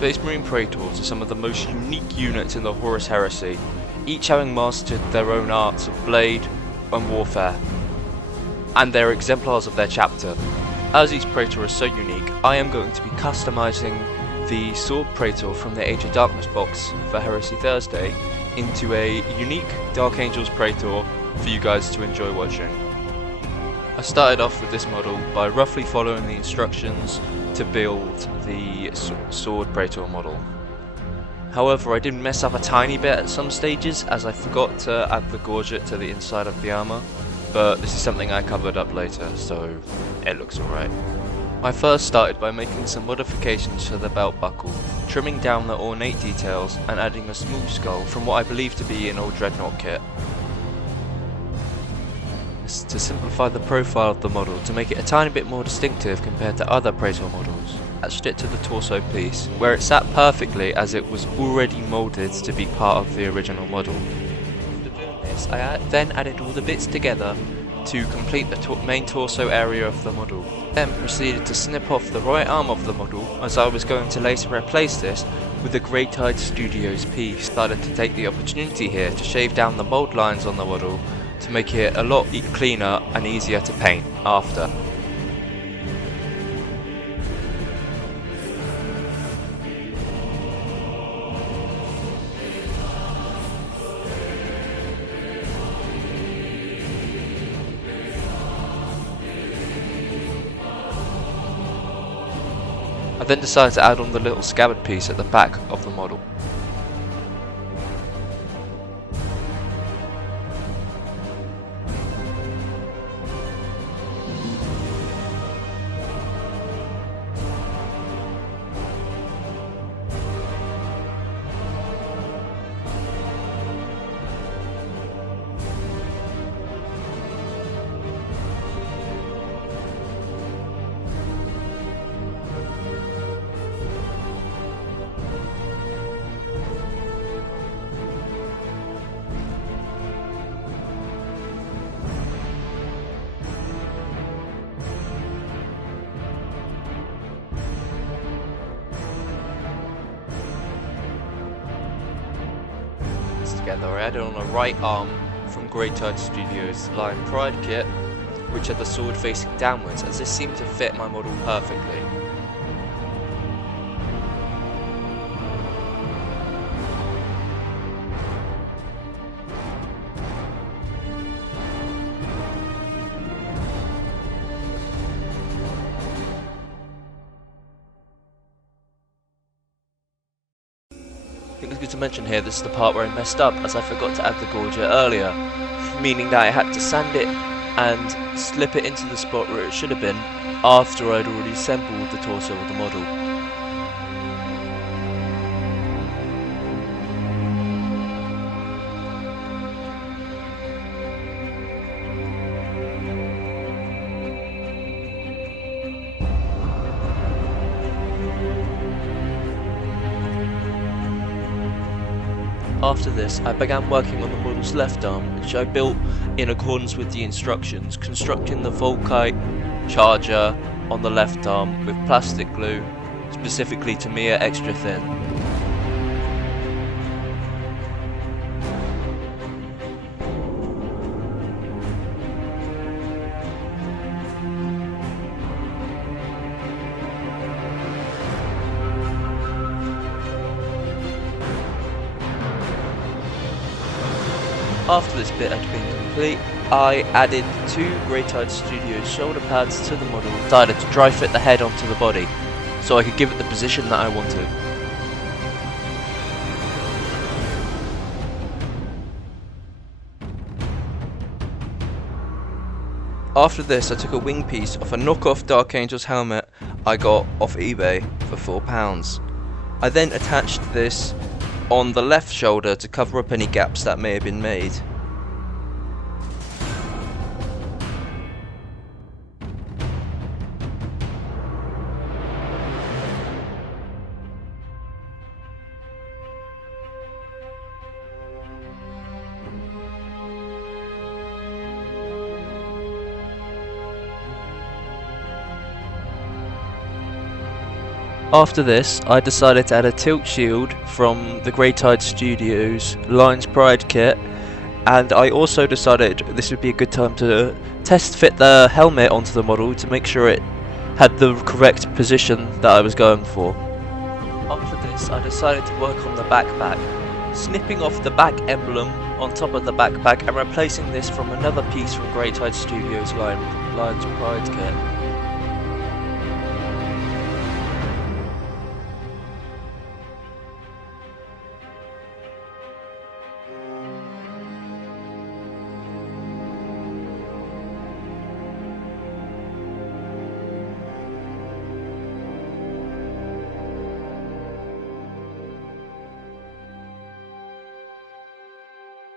Space Marine Praetors are some of the most unique units in the Horus Heresy, each having mastered their own arts of blade and warfare, and they're exemplars of their chapter. As each Praetor is so unique, I am going to be customizing the Sword Praetor from the Age of Darkness box for Heresy Thursday into a unique Dark Angels Praetor for you guys to enjoy watching. I started off with this model by roughly following the instructions to build the Sword Praetor model. However, I did mess up a tiny bit at some stages as I forgot to add the gorget to the inside of the armor, but this is something I covered up later, so it looks alright. I first started by making some modifications to the belt buckle, trimming down the ornate details and adding a small skull from what I believe to be an old Dreadnought kit. To simplify the profile of the model to make it a tiny bit more distinctive compared to other Praetor models. Attached it to the torso piece, where it sat perfectly as it was already moulded to be part of the original model. After doing this, I then added all the bits together to complete the main torso area of the model. Then proceeded to snip off the right arm of the model, as I was going to later replace this with the Greytide Studios piece. Started to take the opportunity here to shave down the mould lines on the model to make it a lot cleaner and easier to paint after. I then decided to add on the little scabbard piece at the back of the model. Together, I added on a right arm from Greytide Studios Lion Pride kit, which had the sword facing downwards, as this seemed to fit my model perfectly. I think it's good to mention here, this is the part where I messed up, as I forgot to add the gorget earlier, meaning that I had to sand it and slip it into the spot where it should have been after I'd already assembled the torso of the model. After this, I began working on the model's left arm, which I built in accordance with the instructions, constructing the Volkite charger on the left arm with plastic glue, specifically Tamiya extra thin. After this bit had been complete, I added two Greytide Studios shoulder pads to the model, decided to dry fit the head onto the body, so I could give it the position that I wanted. After this, I took a wing piece off a knockoff Dark Angels helmet I got off eBay for £4. I then attached this on the left shoulder to cover up any gaps that may have been made. After this, I decided to add a tilt shield from the Greytide Studios Lion's Pride kit, and I also decided this would be a good time to test fit the helmet onto the model to make sure it had the correct position that I was going for. After this, I decided to work on the backpack, snipping off the back emblem on top of the backpack and replacing this from another piece from Greytide Studios Lion's Pride kit.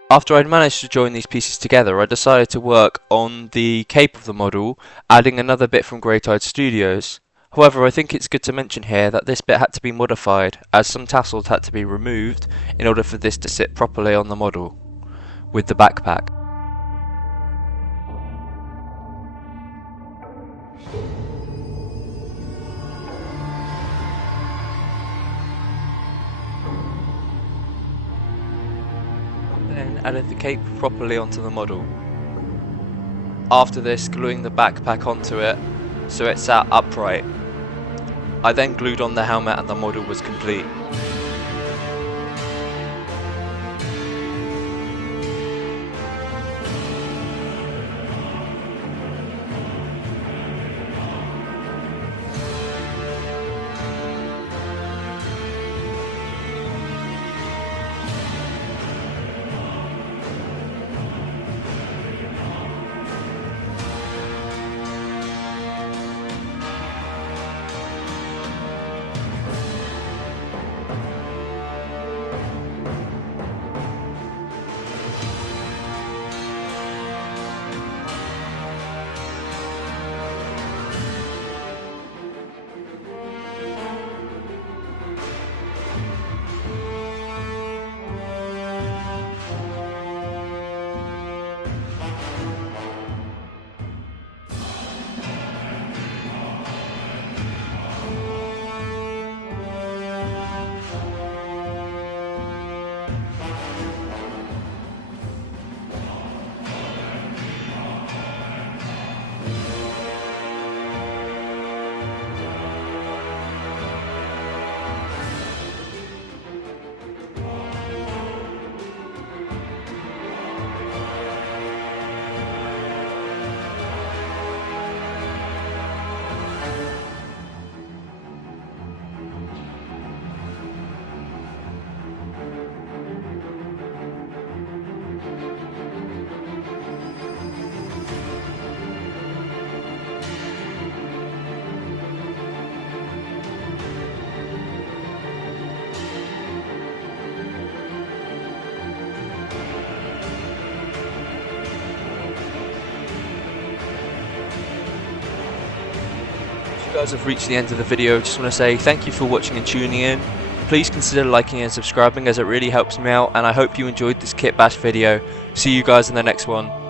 After I'd managed to join these pieces together, I decided to work on the cape of the model, adding another bit from Greytide Studios. However, I think it's good to mention here that this bit had to be modified, as some tassels had to be removed in order for this to sit properly on the model with the backpack. Then added the cape properly onto the model. After this, gluing the backpack onto it so it sat upright. I then glued on the helmet and the model was complete. You guys have reached the end of the video. Just want to say thank you for watching and tuning in. Please consider liking and subscribing, as it really helps me out, and I hope you enjoyed this kit bash video. See you guys in the next one.